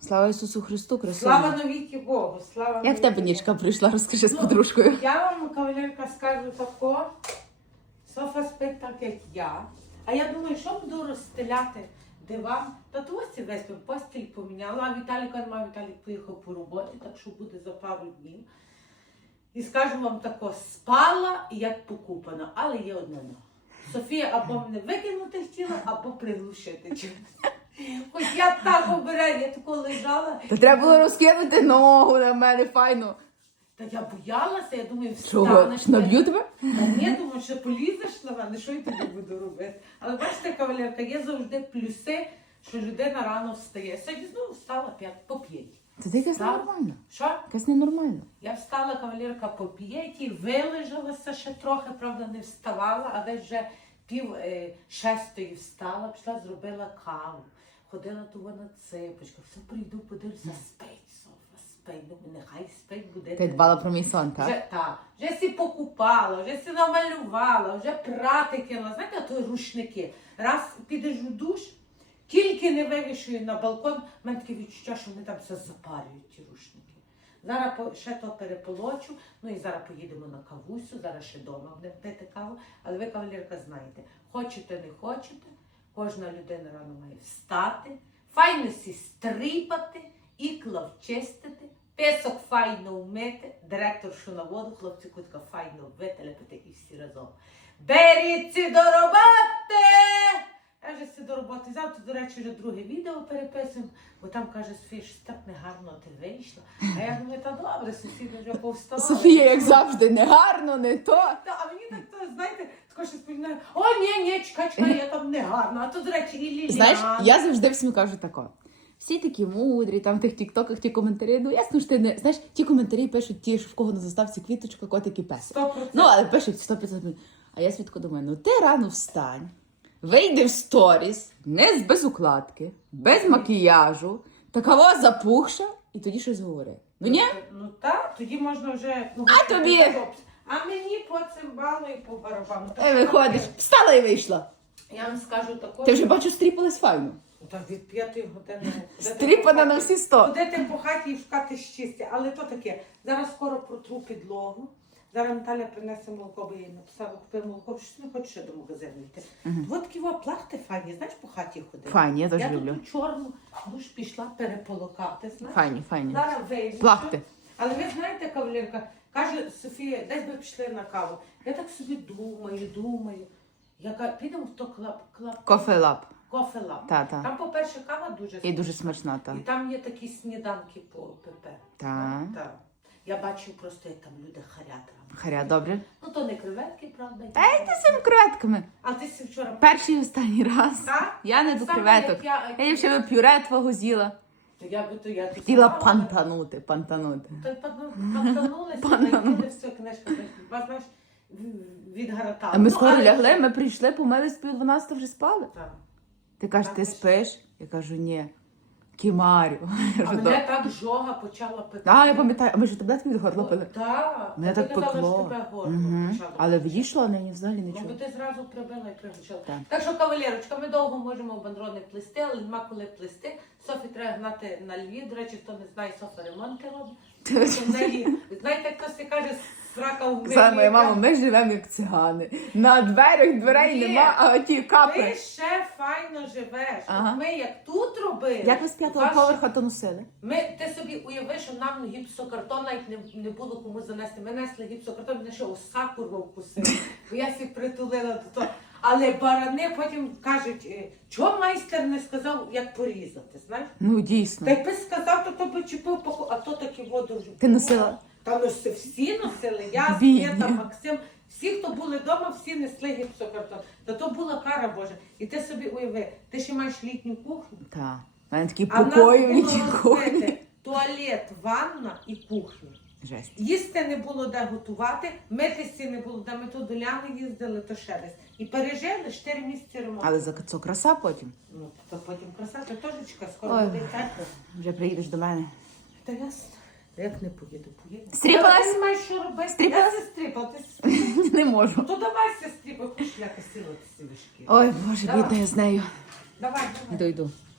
Слава Ісусу Христу, красуня. Слава навіки Богу, слава Як в тебе нічка прийшла, розкажи з Ну, подружкою. Я вам, кавалерка, скажу тако. Софа спить так, як я. А я думаю, що буду розстеляти диван. Та то ось весь би постіль поміняла. А Віталіка нема, Віталік поїхав по роботі, так що буде за пару днів. І скажу вам тако, спала як покупана, але є одне но. Софія або мене викинути хотіла, або приглушити. Хоч я так обираю, я тако лежала. Та треба було розкинути ногу на мене, файно. Та я боялася, я думаю, Чого? встанеш. Наб'ю тебе? Та ні, думаю, що полізеш на мене, що я тобі буду робити. Але бачите, кавалерка, є завжди плюси, що людина рано встає. Сьогодні знову встала п'ять по п'ять. Це ти якась Так. ненормальна. Що? Якась ненормальна. Я встала кавалерка по п'ятій, вилежалася ще трохи, правда, не вставала, а десь вже пів е, шестої встала, пішла, зробила каву. Ходила туди на ципочках, все прийду, подивлюся, спить, Софа, спить, думаю, нехай спить, буде. Ти дбала про мій сон, так? Вже, так, вже сі покупала, вже сі намалювала, вже прати кинула. Знаєте, то рушники. Раз підеш у душ, тільки не вивішую на балкон, в мене таке відчуття, що вони там все запарюють, ті рушники. Зараз ще то переполочу, ну і зараз поїдемо на кавусю, зараз ще вдома будемо пити каву. Але ви, кавалерка, знаєте, хочете, не хочете, кожна людина рано має встати, файно сі стріпати, ікла вчистити, песок файно вмити, директоршу на воду, хлопці кутка файно вителепити і всі разом. Беріться до роботи! Я вже сі до роботи тут, до речі, вже друге відео переписуємо, бо там каже Софія, що так негарно ти вийшла. А я думаю, та добре, сусіди вже повставали. Софія, як завжди, не гарно, не то. Та, а мені так то, знаєте, також щось о, ні, ні, чекай, чекай, я там не гарна. А то, до речі, і Ліліана. Знаєш, я завжди всім кажу тако. Всі такі мудрі, там в тих тіктоках ті коментарі. Ну ясно ж ти не знаєш, ті коментарі пишуть ті, що в кого на заставці квіточка, котик і песик. Сто процентів. Ну, але пишуть 100%. А я свідко думаю, ну ти рано встань, вийди в сторіс, не з без укладки, без макіяжу, такава запухша, і тоді щось говори. Ну ні? Ну так, тоді можна вже. Ну, А тобі? А мені по цимбалу і по барабану. Е, виходиш, встала і вийшла. Я вам скажу також. Ти вже бачу, стріпалась файно. Так від п'ятої години. Стріпана на всі сто. Ходити по хаті і шукати щастя. Але то таке. Зараз скоро протру підлогу. Зараз Наталя принесе молоко, бо я їй написала, купи молоко, щось не хочу ще до магазину йти. От такі во плахти файні, знаєш, по хаті ходити. Файні, я теж Я люблю. тут ту чорну душ пішла переполокати, знаєш. Файні, файні. Зараз вийду. Плахти. Але ви знаєте, кавалерка, каже Софія, десь би пішли на каву. Я так собі думаю, думаю. Я кажу, підемо в то клаб, клаб, Кофе лап. кофе лаб. Та, та. Там, по-перше, кава дуже І дуже смачна та. І там є такі сніданки по ПП. Та. Так. Я бачу просто, як там люди харять. Харя, добре. Ну, то не креветки, правда. Та й ти з цими креветками. А ти сі вчора Перший і останній раз. Так? Я не до Саме креветок. як я- Я ще пюре твого з'їла. То я би то я тут Хотіла пантанути, пантанути. Все, вас, знаєш, в- відгортала. А ми Ну, скоро але- лягли, ми прийшли, помились пів 12 вже спали. Так. Ти кажеш, ти спиш? Я кажу, ні. Кімарю. Я А кажу, мене «До- так жога почала пекти. А, я пам'ятаю, а ми ж таблетки від горла пили. Так. Мене так пекло. горло почало. Але вийшло, нині взагалі Ну, нічого. ти зразу прибила і пригучила. Так. Так. що, кавалерочка, ми довго можемо в бандрони плести, але нема коли плести. Софі треба гнати на Львів. До речі, хто не знає, Софа ремонти робить. В неї, знаєте, як хтось каже, срака в Казала моя мама, ми живемо як цигани. На дверях дверей Ні. нема, а ті Ти капи. ще файно живеш. Ага. От Ми як тут робили. Як ви з п'ятого ваш- поверха то носили? Ми, ти собі уяви, що нам гіпсокартон навіть не, не було кому занести. Ми несли гіпсокартон, мене ще оса курва вкусила. Бо я всіх притулила до того. Але барани потім кажуть, е, чого майстер не сказав, як порізати, знаєш? Ну, дійсно. Та й би сказав, то то би чіпив, поку- а то такі воду. Ти носила? Та носи, всі носили, я, Бідні. Максим, всі, хто були вдома, всі несли гіпсокартон. Та то була кара Божа. І ти собі уяви, ти ще маєш літню кухню, Так. Такі а покої в літній кухні. туалет, ванна і кухня. Жесть. Їсти не було де готувати, митися не було де. Ми тут до Ляни їздили, то ще десь. І пережили 4 місяці ремонту. Але за це краса потім. Ну, то потім краса, то теж чекай, скоро Ой. буде тепло. Вже приїдеш до мене. Та я як не поїду, поїду. Стріпалась? Та Ти не маєш що робити. Стріпалась? Я се стріпала, ти с- Не можу. То давай се стріпай, хоч ляка сіла ти сівишки. Ой, боже, бідна я з нею. Давай, давай. Йду, йду.